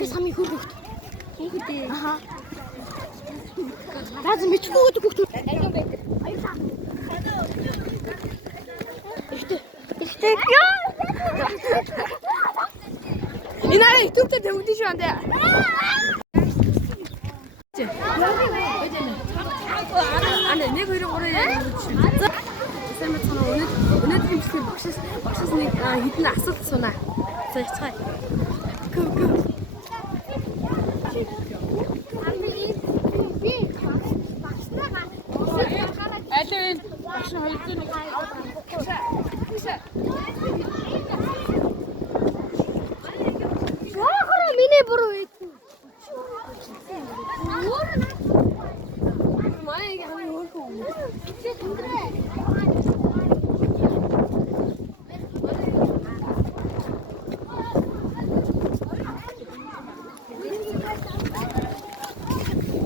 ангис хамгийн хөргөгт. Хүүхдээ. Аха. Наад мичгүй гэдэг хүүхдүүд. Ангин байдаг. Аяа. Ихтэй. Яа. 이날에 유튜브 때 배우기 싫은데. 안에 내가 이런 거를 쌤처럼 오늘 드림스 박스니까 이든 아서트나. 자. 그. 애들 박스 할줄 Миний буруу ээ. Манай яг хамгийн өөрхөн юм. Чи тэнгэрээ.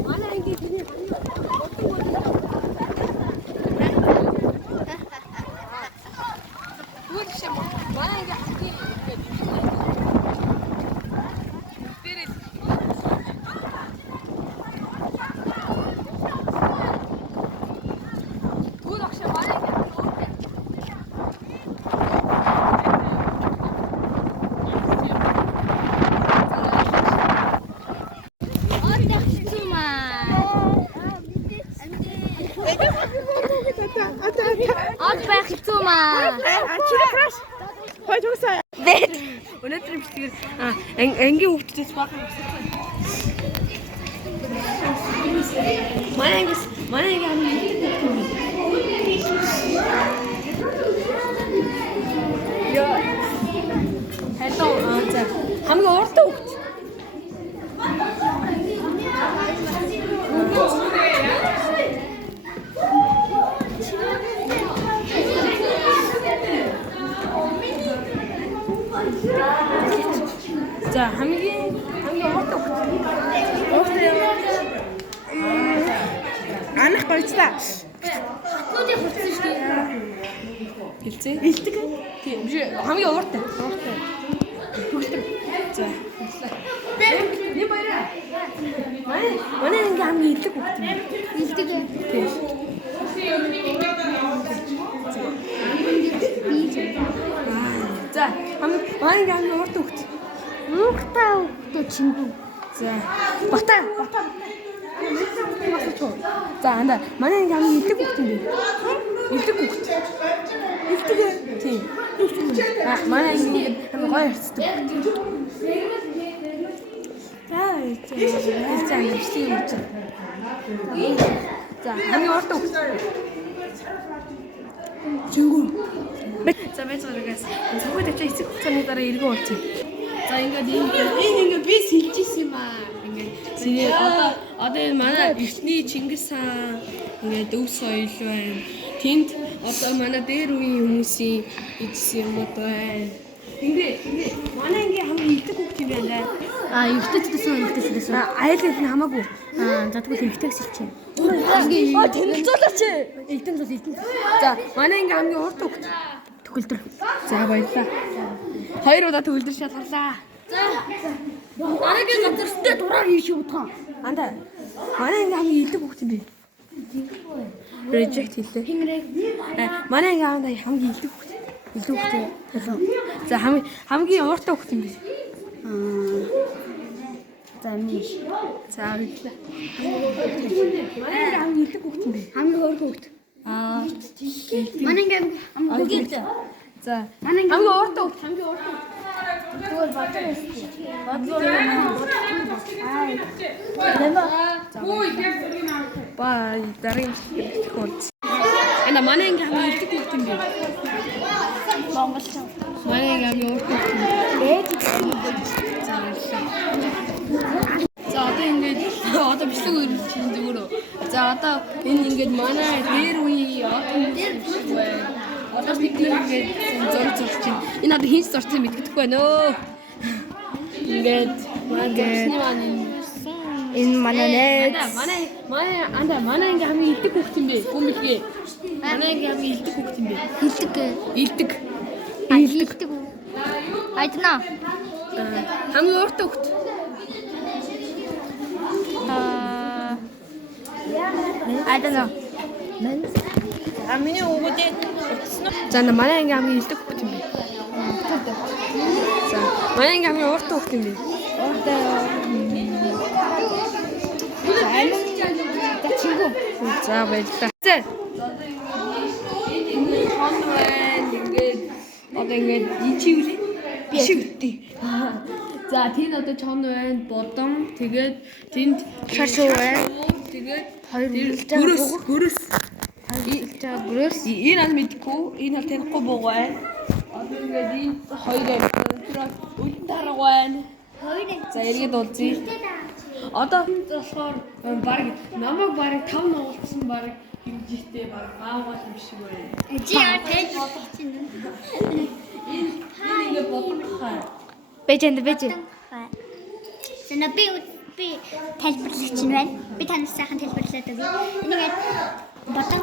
Манай ингэ тэний байх хэцүү маа. Чирэ краш. Хой жогсаа. Өнөөдөр бичлэг ангийн хүүхдүүдээс баахан авсан. Манай анги хамгийн Яа. Hello за хамгийн урт хүүхд. 자, хамгийн урт хүүхд. Анх гоёцлаа. Хатнуудыг хурцсан шүү дээ. Хэлцээ. Илдэг. Тийм, биш хамгийн урт. Хөгөлдөг. За. Ни баяраа. Манай ингээ хамгийн илдэг хүүхд юм. Илдэг. Тийм. За, манай ингээ урт хүүхд. Мөнхтэй хүүхд чингүү. За. Бата. За анда манай ингээ хамгийн илдэг хүүхд юм бэ? Илдэг хүүхд. Илдэг. Тийм. Манай ингээ хамгийн гоё харцдаг хүүхд. За ийм. За хамгийн урт хүүхд. Чингүү. За байцаагаас цогтой тавьчих эцэг хугацааны дараа эргэн болчих. За ингээд ингээ би сэлжсэн юм аа. Ингээд одоо энэ манай эртний Чингис хаан ингээд өв соёл байна. Тэнд одоо манай дээр үеийн хүмүүсийн эзсэн юмуд байна. Ингээд манай ингээ хамгийн илдэг хүүхд юм байна. Эргэжтэйчдээс айл нь хамаагүй. За тэгвэл эргэжтэйгс хэлчихэ. Ингээ тэнцүүлээч. Элдэн цус. За манай ингээ хамгийн урт хүүхд. Төгөлдөр. За баярлаа. 2 удаа төгөлдөр шалгарлаа. За. Анагийн газартай дураар хийш удаа. Анда. Манай ингээ хамгийн илдэг хүүхд юм бэ? Reject хийлээ. Манай ингээ хамгийн илдэг хүүхд. Илдэг хүүхд. За хамгийн урт хүүхд юм бэ? За минь. За баярлаа. Манай ингээ хамгийн илдэг хүүхд юм бэ? Хамгийн өөр хүүхд. Манай ингээ хамгийн За хамгийн урт хүүхд. Тэгвэл батар байсан. Бай дарин хот. Эна манай ингээ хамгийн илдэг хүүхд юм бэ? Монгол. Манай ингээ хамгийн урт хүүхд юм. За одоо ингээд одоо бичлэг өргөж чинь зүгээр. За одоо энэ ингээд манай дээр үеийн хүмүүс байна. Одоо бид ингээд зурж чинь. Энэ одоо хинс зурцсан мэдгэдэг байна өө. Ингээд энэ манай нэт. Манай ингээ хамгийн илдэг хүүхд юм бэ? Гүмэлгээ. Манай ингээ хамгийн илдэг хүүхд юм бэ? Илдэг. Илдэг. Айдна. Хамгийн урт хүүхд. I don't know. Миний өвгөдөө За манай анги хамгийн илдэг хөлт юм бэ. За манай анги хамгийн ууртай хөлт юм бэ. За баярлалаа. За хон байна ингээд одоо ингээд ичивлээ. Бишивтэй. За тийм одоо чон байна, бодон тэгээд тэнд Шаршуу байна. Тэгээд Хоёр гөрөс Бүрээс энэ аль мэдгүй, энэ аль танихгүй бууг байна. Одоо ингээд энэ хоёр тэр үн дарга байна. За эргээд уулзъя. Одоо болохоор баг намайг баг 5 нуулсан баг хэмжээтэй баг баагаад юм шиг байна. чи яа тэл Энэ ингээд бодохаа. бэжэнд. Сэна би тайлбарлагч нь байна. Би танаас сайхан тайлбарлаад өгье. Энийгээд бодон